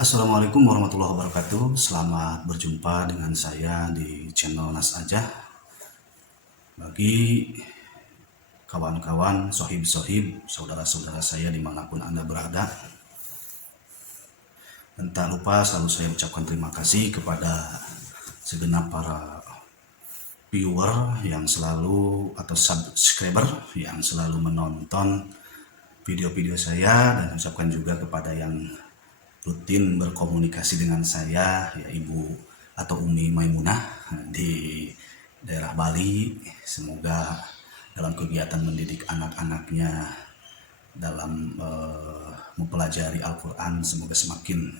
Assalamualaikum warahmatullahi wabarakatuh. Selamat berjumpa dengan saya di channel Nas Aja. Bagi kawan-kawan, sohib-sohib, saudara-saudara saya dimanapun Anda berada, dan tak lupa selalu saya ucapkan terima kasih kepada segenap para viewer yang selalu atau subscriber yang selalu menonton video-video saya, dan ucapkan juga kepada yang rutin berkomunikasi dengan saya, ya Ibu atau Umi Maimunah di daerah Bali. Semoga dalam kegiatan mendidik anak-anaknya dalam mempelajari Al-Quran semoga semakin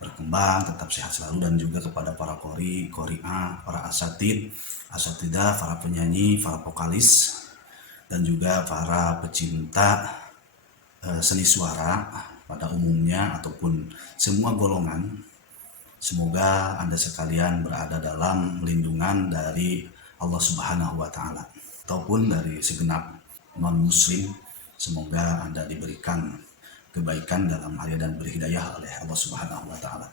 berkembang, tetap sehat selalu, dan juga kepada para kori, koriah, para asatid, asatidah, para penyanyi, para vokalis, dan juga para pecinta seni suara pada umumnya ataupun semua golongan. Semoga Anda sekalian berada dalam lindungan dari Allah Subhanahu wa Ta'ala ataupun dari segenap non-Muslim. Semoga Anda diberikan kebaikan dalam hal dan berhidayah oleh Allah Subhanahu wa Ta'ala.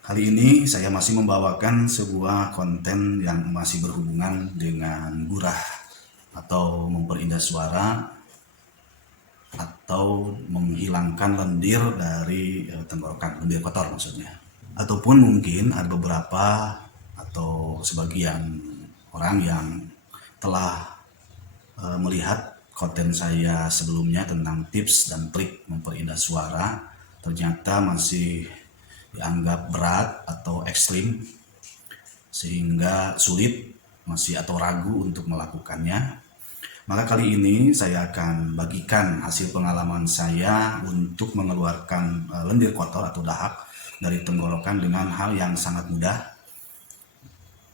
Kali ini saya masih membawakan sebuah konten yang masih berhubungan dengan gurah atau memperindah suara atau menghilangkan lendir dari tenggorokan, lendir kotor maksudnya. Ataupun mungkin ada beberapa atau sebagian orang yang telah melihat konten saya sebelumnya tentang tips dan trik memperindah suara, ternyata masih dianggap berat atau ekstrim sehingga sulit masih atau ragu untuk melakukannya. Maka kali ini saya akan bagikan hasil pengalaman saya untuk mengeluarkan lendir kotor atau dahak dari tenggorokan dengan hal yang sangat mudah,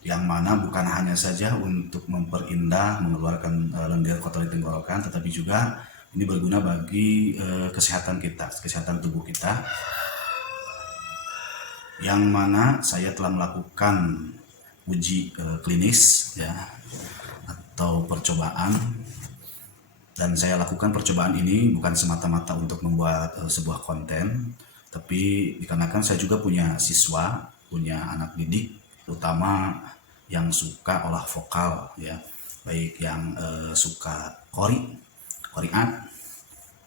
yang mana bukan hanya saja untuk memperindah mengeluarkan lendir kotor di tenggorokan, tetapi juga ini berguna bagi kesehatan kita, kesehatan tubuh kita, yang mana saya telah melakukan uji klinis ya atau percobaan. Dan saya lakukan percobaan ini bukan semata-mata untuk membuat sebuah konten, tapi dikarenakan saya juga punya siswa, punya anak didik, terutama yang suka olah vokal ya, baik yang suka koriat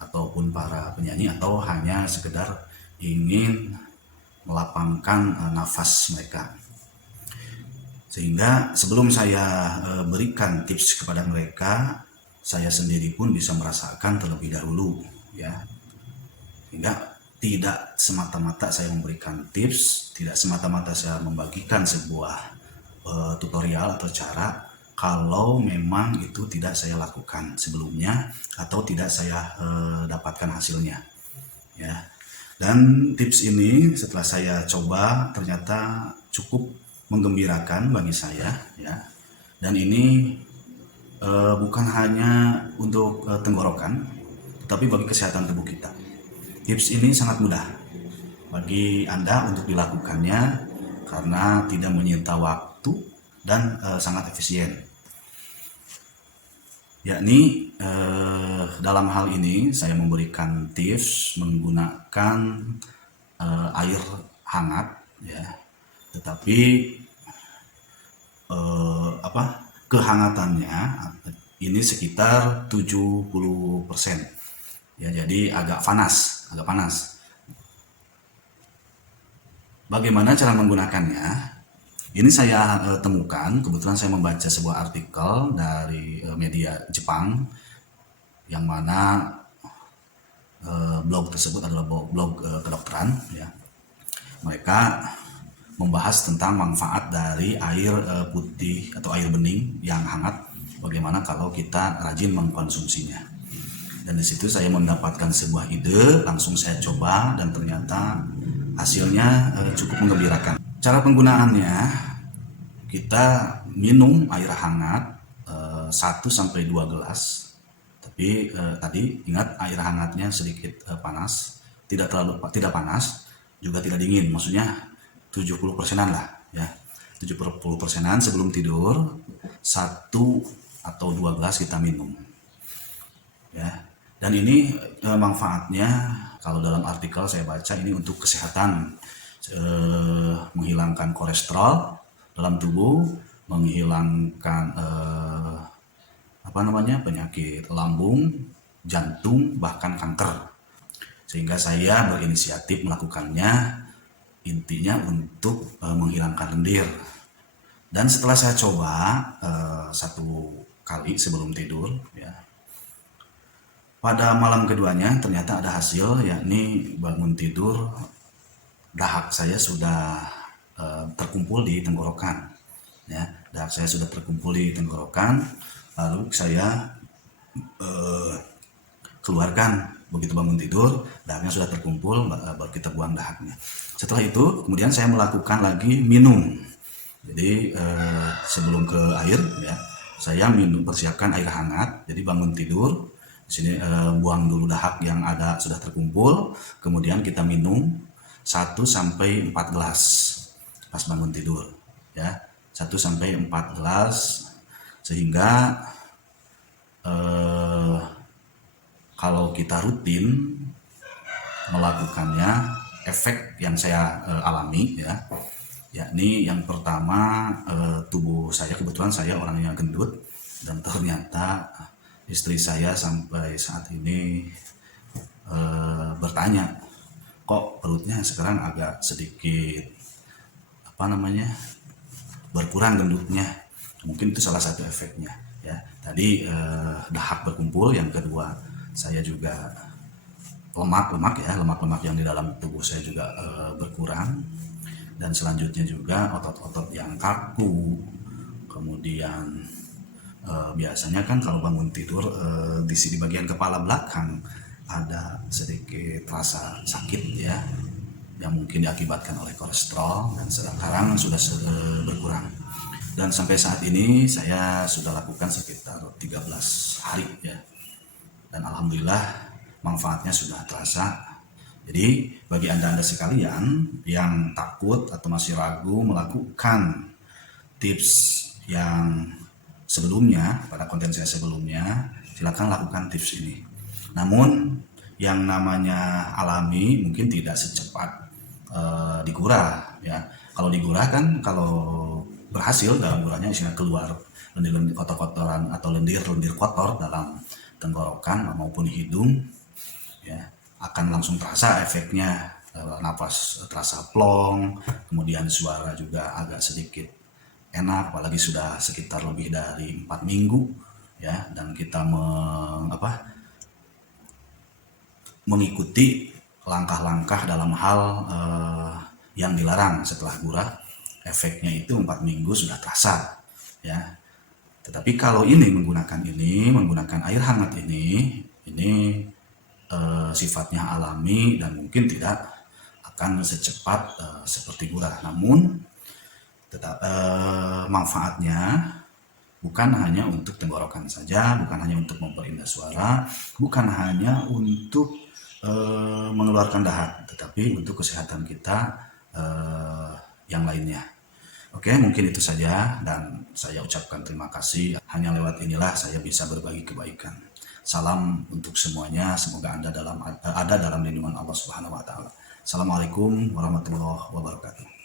ataupun para penyanyi, atau hanya sekedar ingin melapangkan nafas mereka. Sehingga sebelum saya berikan tips kepada mereka, saya sendiri pun bisa merasakan terlebih dahulu ya. Sehingga tidak semata-mata saya memberikan tips, tidak semata-mata saya membagikan sebuah tutorial atau cara kalau memang itu tidak saya lakukan sebelumnya atau tidak saya dapatkan hasilnya ya. Dan tips ini setelah saya coba ternyata cukup menggembirakan bagi saya ya. Dan ini bukan hanya untuk tenggorokan, tapi bagi kesehatan tubuh kita. Tips ini sangat mudah bagi Anda untuk dilakukannya karena tidak menyita waktu dan sangat efisien. Yakni dalam hal ini saya memberikan tips menggunakan air hangat ya, tetapi kehangatannya ini sekitar 70% ya, jadi agak panas. Bagaimana cara menggunakannya? Ini saya temukan, kebetulan saya membaca sebuah artikel dari media Jepang, yang mana blog tersebut adalah blog kedokteran ya. Mereka membahas tentang manfaat dari air putih atau air bening yang hangat, bagaimana kalau kita rajin mengkonsumsinya. Dan di situ saya mendapatkan sebuah ide, langsung saya coba dan ternyata hasilnya cukup menggembirakan. Cara penggunaannya, kita minum air hangat 1-2 gelas. Tapi tadi ingat, air hangatnya sedikit panas, tidak panas, juga tidak dingin, maksudnya 70%-an lah ya, 70%-an sebelum tidur 1 atau 2 gelas kita minum ya. Dan ini manfaatnya Kalau dalam artikel saya baca ini untuk kesehatan, menghilangkan kolesterol dalam tubuh, menghilangkan penyakit lambung, jantung, bahkan kanker. Sehingga saya berinisiatif melakukannya, intinya untuk menghilangkan lendir. Dan setelah saya coba 1 kali sebelum tidur, ya, pada malam keduanya ternyata ada hasil, yakni bangun tidur dahak saya sudah terkumpul di tenggorokan, ya, dahak saya sudah terkumpul di tenggorokan. Lalu saya keluarkan, begitu bangun tidur dahaknya sudah terkumpul, baru kita buang dahaknya. Setelah itu kemudian saya melakukan lagi minum. Jadi sebelum ke air, ya, saya persiapkan air hangat. Jadi bangun tidur di sini, buang dulu dahak yang ada sudah terkumpul, kemudian kita minum 1-4 gelas pas bangun tidur, ya, 1-4 gelas, sehingga kalau kita rutin melakukannya, efek yang saya alami, ya, yakni yang pertama, tubuh saya, kebetulan saya orangnya gendut, dan ternyata istri saya sampai saat ini bertanya, kok perutnya sekarang agak sedikit berkurang gendutnya. Mungkin itu salah satu efeknya, ya. Tadi dahak berkumpul, yang kedua saya juga lemak yang di dalam tubuh saya juga berkurang, dan selanjutnya juga otot-otot yang kaku. Kemudian biasanya kan kalau bangun tidur di bagian kepala belakang ada sedikit rasa sakit, ya, yang mungkin diakibatkan oleh kolesterol, dan sekarang sudah berkurang. Dan sampai saat ini saya sudah lakukan sekitar 13 hari, ya, dan alhamdulillah manfaatnya sudah terasa. Jadi bagi anda sekalian yang takut atau masih ragu melakukan tips yang sebelumnya, pada konten saya sebelumnya, silakan lakukan tips ini. Namun yang namanya alami mungkin tidak secepat di gurah, ya. Kalau di gurah kan, kalau berhasil dalam gurahnya isinya keluar lendir-lendir kotor-kotoran atau lendir-lendir kotor dalam tenggorokan maupun hidung, ya, akan langsung terasa efeknya, nafas terasa plong, kemudian suara juga agak sedikit enak, apalagi sudah sekitar lebih dari 4 minggu, ya, dan kita mengikuti langkah-langkah dalam hal yang dilarang setelah gurah, efeknya itu 4 minggu sudah terasa, ya. Tetapi kalau menggunakan air hangat ini sifatnya alami dan mungkin tidak akan secepat seperti gurah. Namun tetap manfaatnya bukan hanya untuk tenggorokan saja, bukan hanya untuk memperindah suara, bukan hanya untuk mengeluarkan dahak, tetapi untuk kesehatan kita yang lainnya. Oke, mungkin itu saja, dan saya ucapkan terima kasih. Hanya lewat inilah saya bisa berbagi kebaikan. Salam untuk semuanya, semoga Anda ada dalam lindungan Allah Subhanahu wa taala. Assalamualaikum warahmatullahi wabarakatuh.